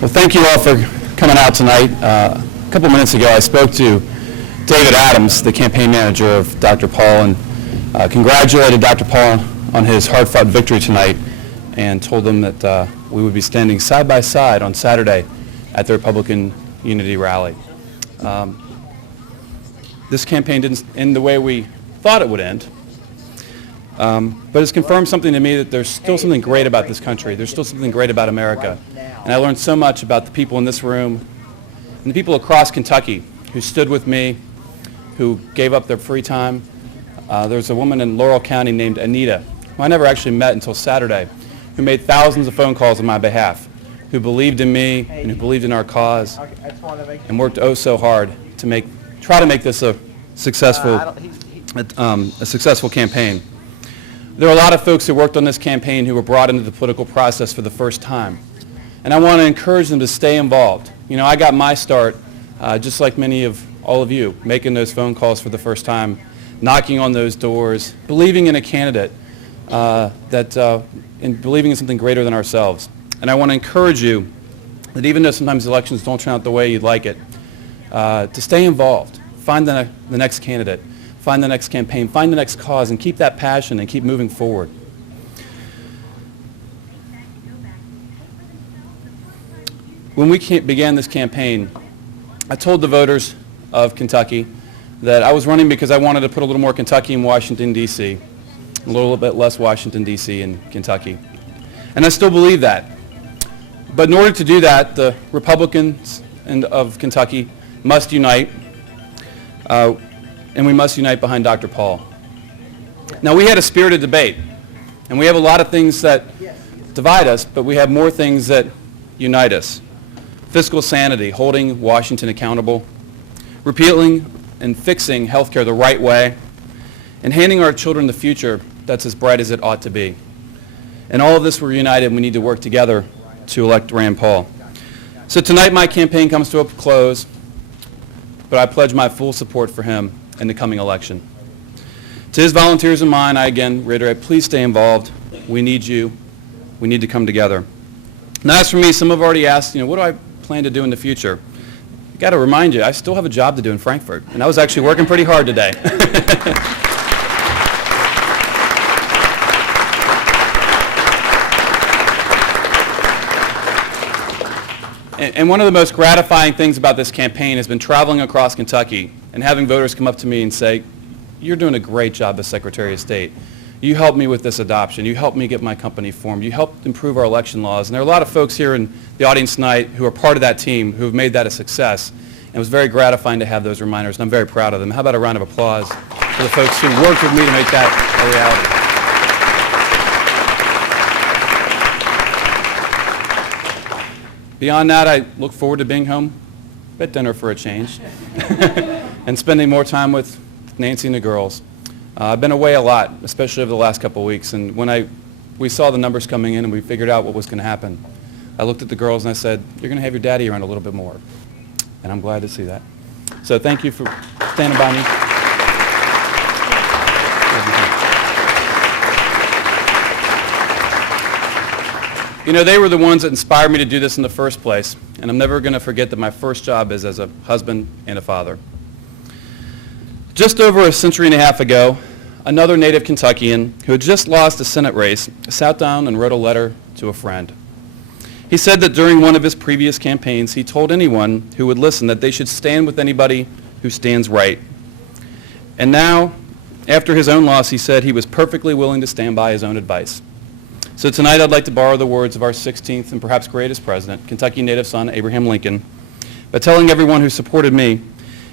Well, thank you all for coming out tonight. A couple minutes ago, I spoke to David Adams, the campaign manager of Dr. Paul, and congratulated Dr. Paul on his hard-fought victory tonight and told him that we would be standing side by side on Saturday at the Republican Unity Rally. This campaign didn't end the way we thought it would end, but it's confirmed something to me that there's still something great about this country. There's still something great about America. And I learned so much about the people in this room and the people across Kentucky who stood with me, who gave up their free time. There's a woman in Laurel County named Anita, who I never actually met until Saturday, who made thousands of phone calls on my behalf, who believed in me and who believed in our cause and worked oh so hard to try to make this a successful campaign. There are a lot of folks who worked on this campaign who were brought into the political process for the first time. And I want to encourage them to stay involved. You know, I got my start, just like many of all of you, making those phone calls for the first time, knocking on those doors, believing in a candidate, and believing in something greater than ourselves. And I want to encourage you that even though sometimes elections don't turn out the way you'd like it, to stay involved. Find the next candidate, find the next campaign, find the next cause, and keep that passion and keep moving forward. When we began this campaign, I told the voters of Kentucky that I was running because I wanted to put a little more Kentucky in Washington, D.C., a little bit less Washington, D.C. in Kentucky. And I still believe that. But in order to do that, the Republicans of Kentucky must unite, and we must unite behind Dr. Paul. Now, we had a spirited debate, and we have a lot of things that divide us, but we have more things that unite us. Fiscal sanity, holding Washington accountable, repealing and fixing health care the right way, and handing our children the future that's as bright as it ought to be. And all of this, we're united, and we need to work together to elect Rand Paul. So tonight, my campaign comes to a close, but I pledge my full support for him in the coming election. To his volunteers and mine, I again reiterate, please stay involved. We need you. We need to come together. Now, as for me, some have already asked, what do I plan to do in the future? I've got to remind you, I still have a job to do in Frankfurt, and I was actually working pretty hard today. And one of the most gratifying things about this campaign has been traveling across Kentucky and having voters come up to me and say, you're doing a great job as Secretary of State. You helped me with this adoption. You helped me get my company formed. You helped improve our election laws. And there are a lot of folks here in the audience tonight who are part of that team who have made that a success. And it was very gratifying to have those reminders, and I'm very proud of them. How about a round of applause for the folks who worked with me to make that a reality? Beyond that, I look forward to being home at dinner for a change and spending more time with Nancy and the girls. I've been away a lot, especially over the last couple of weeks, and when we saw the numbers coming in and we figured out what was going to happen, I looked at the girls and I said, you're going to have your daddy around a little bit more, and I'm glad to see that. So thank you for standing by me. They were the ones that inspired me to do this in the first place, and I'm never going to forget that my first job is as a husband and a father. Just over a century and a half ago, another native Kentuckian who had just lost a Senate race sat down and wrote a letter to a friend. He said that during one of his previous campaigns, he told anyone who would listen that they should stand with anybody who stands right. And now, after his own loss, he said he was perfectly willing to stand by his own advice. So tonight I'd like to borrow the words of our 16th and perhaps greatest president, Kentucky native son Abraham Lincoln, by telling everyone who supported me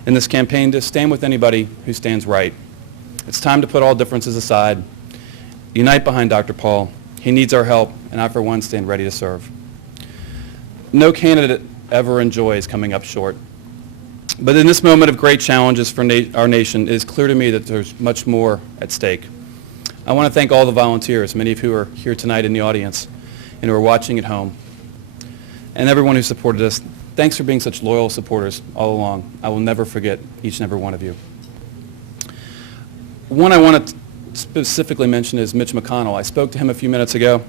in this campaign to stand with anybody who stands right. It's time to put all differences aside, unite behind Dr. Paul. He needs our help, and I, for one, stand ready to serve. No candidate ever enjoys coming up short. But in this moment of great challenges for our nation, it is clear to me that there's much more at stake. I want to thank all the volunteers, many of who are here tonight in the audience and who are watching at home, and everyone who supported us. Thanks for being such loyal supporters all along. I will never forget each and every one of you. One I want to specifically mention is Mitch McConnell. I spoke to him a few minutes ago.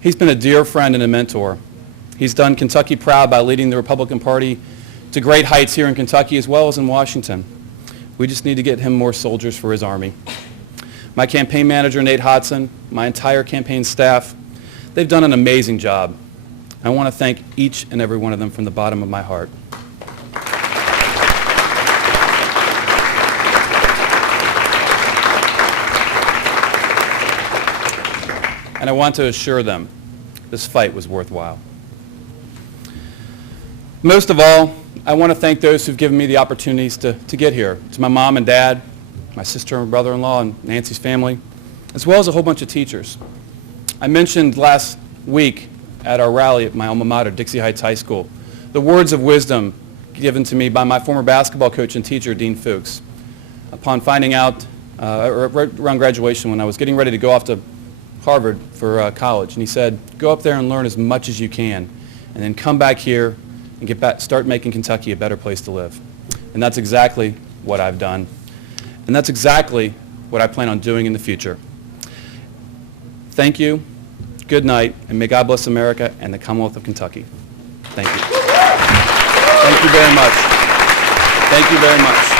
He's been a dear friend and a mentor. He's done Kentucky proud by leading the Republican Party to great heights here in Kentucky as well as in Washington. We just need to get him more soldiers for his army. My campaign manager, Nate Hodson, my entire campaign staff, they've done an amazing job. I want to thank each and every one of them from the bottom of my heart. And I want to assure them this fight was worthwhile. Most of all, I want to thank those who've given me the opportunities to get here. To my mom and dad, my sister and brother-in-law, and Nancy's family, as well as a whole bunch of teachers. I mentioned last week at our rally at my alma mater, Dixie Heights High School, the words of wisdom given to me by my former basketball coach and teacher, Dean Fuchs, upon finding out around graduation when I was getting ready to go off to Harvard for college. And he said, go up there and learn as much as you can, and then come back here and start making Kentucky a better place to live. And that's exactly what I've done. And that's exactly what I plan on doing in the future. Thank you, good night, and may God bless America and the Commonwealth of Kentucky. Thank you. Thank you very much. Thank you very much.